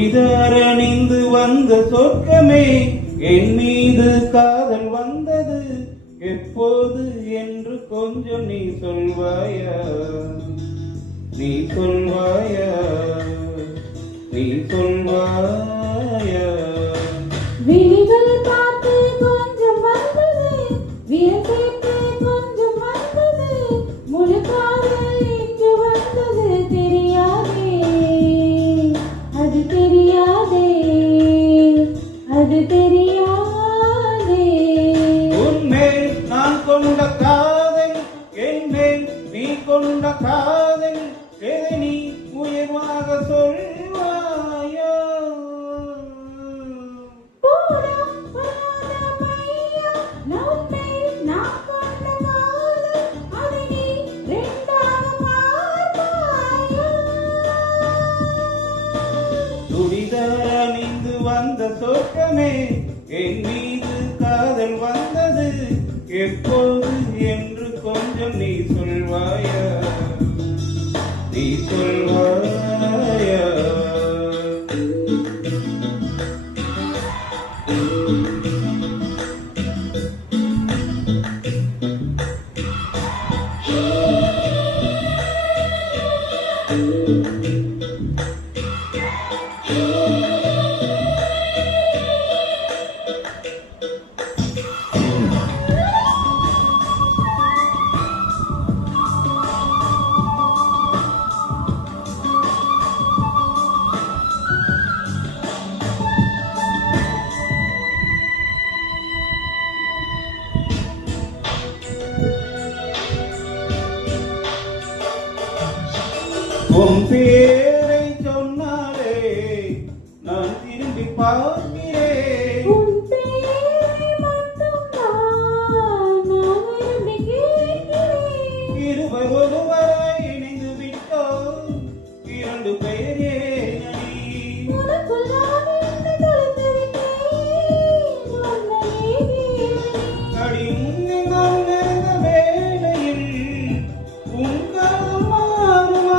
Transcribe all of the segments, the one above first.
சுடிதாரணிந்து வந்த சொர்க்கமே, என் மீது காதல் வந்தது எப்போது என்று கொஞ்சம் நீ சொல்வாயா, நீ சொல்வாயா, நீ சொல்வாயா. விழிகள் பார்த்து கொஞ்சம் வந்தது, வியர்த்து கொஞ்சம் வந்தது, முழு காதல் இன்று வந்தது தெரியாதே, அது தெரியாதே, அது தெரியாதே. உன்மேல் நான் கொண்ட காதல், என் மேல் நீ கொண்ட காதல், எதை நீ உயர்வாக சொல்வாயோ. போடா போடா மையா, நான் மேல் நான் கொண்ட காதல், அதை நீ ரெண்டாக பார்ப்பாயோ. சுடிதார் அணிந்து வந்த சொர்க்கமே, என் மீது காதல் வந்தது எப்போது என்று கொஞ்சம் நீ சொல்வாயா, நீ சொல்வாயா. உன் பேரை சொன்னாலே நான் திரும்பி பார்க்கிறேன். உன் பேரை மட்டும்தான் நான் விரும்பி கேட்கிறேன். இருவர் ஒருவராய் இணைந்து விட்டோம், இரண்டு பெயர் ஏன் அடி? உனக்குள் நான் என்னை தொலைத்து விட்டேன், உன்னையே தேடி. அடி உன்னை நான் நினைந்த வேளையில் உன் கருள் மாறுமா?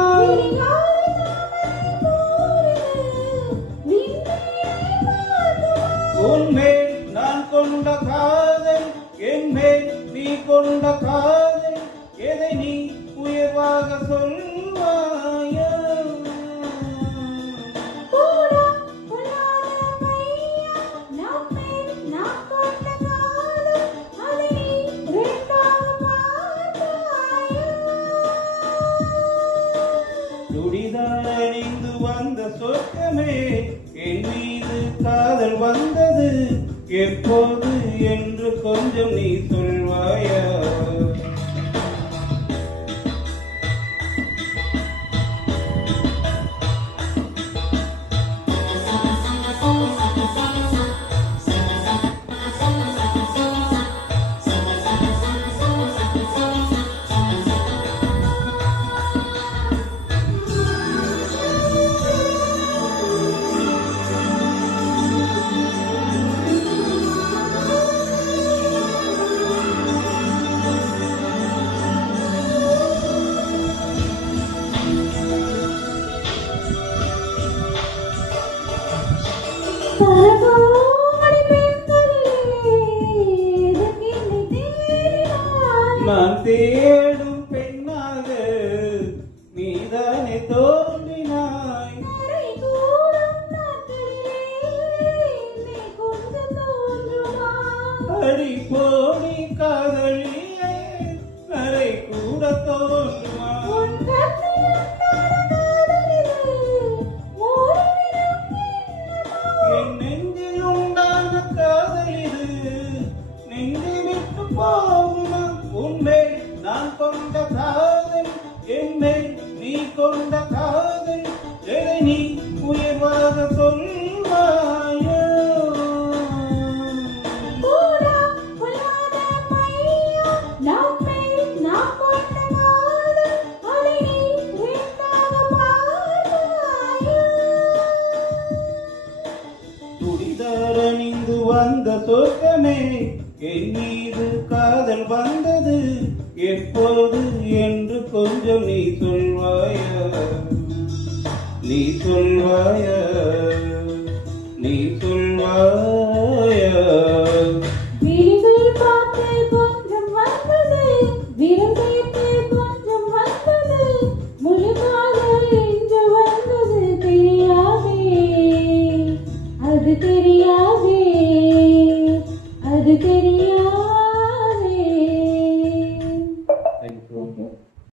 உன் மேல் நான் கொண்ட காதல், என் மேல் நீ கொண்ட காதல், எதை நீ உயர்வாக சொல்வாயா. சுடிதார் அணிந்து வந்த சொர்க்கமே, என் மீது காதல் வந்தது எப்போது என்று கொஞ்சம் நீ சொல்வாயா. நான் தேடும் பெண்ணாக நீதானே தோன்றினாய். அடி போடி காதலியே, நரை கூட தோன்றுமா? என் நெஞ்சில் உண்டான காதல் இது நெஞ்சை விட்டு போகுமா? உன்மேல் நான் கொண்ட காதல், என் மேல் நீ கொண்ட காதல், எதை நீ உயர்வாக சொல்வாயோ. சுடிதார் அணிந்து வந்த சொர்க்கமே, என் மீது காதல் வந்தது எப்போது என்று கொஞ்சம் நீ சொல்வாயா, நீ சொல்வாயா நீ சொல்வாயா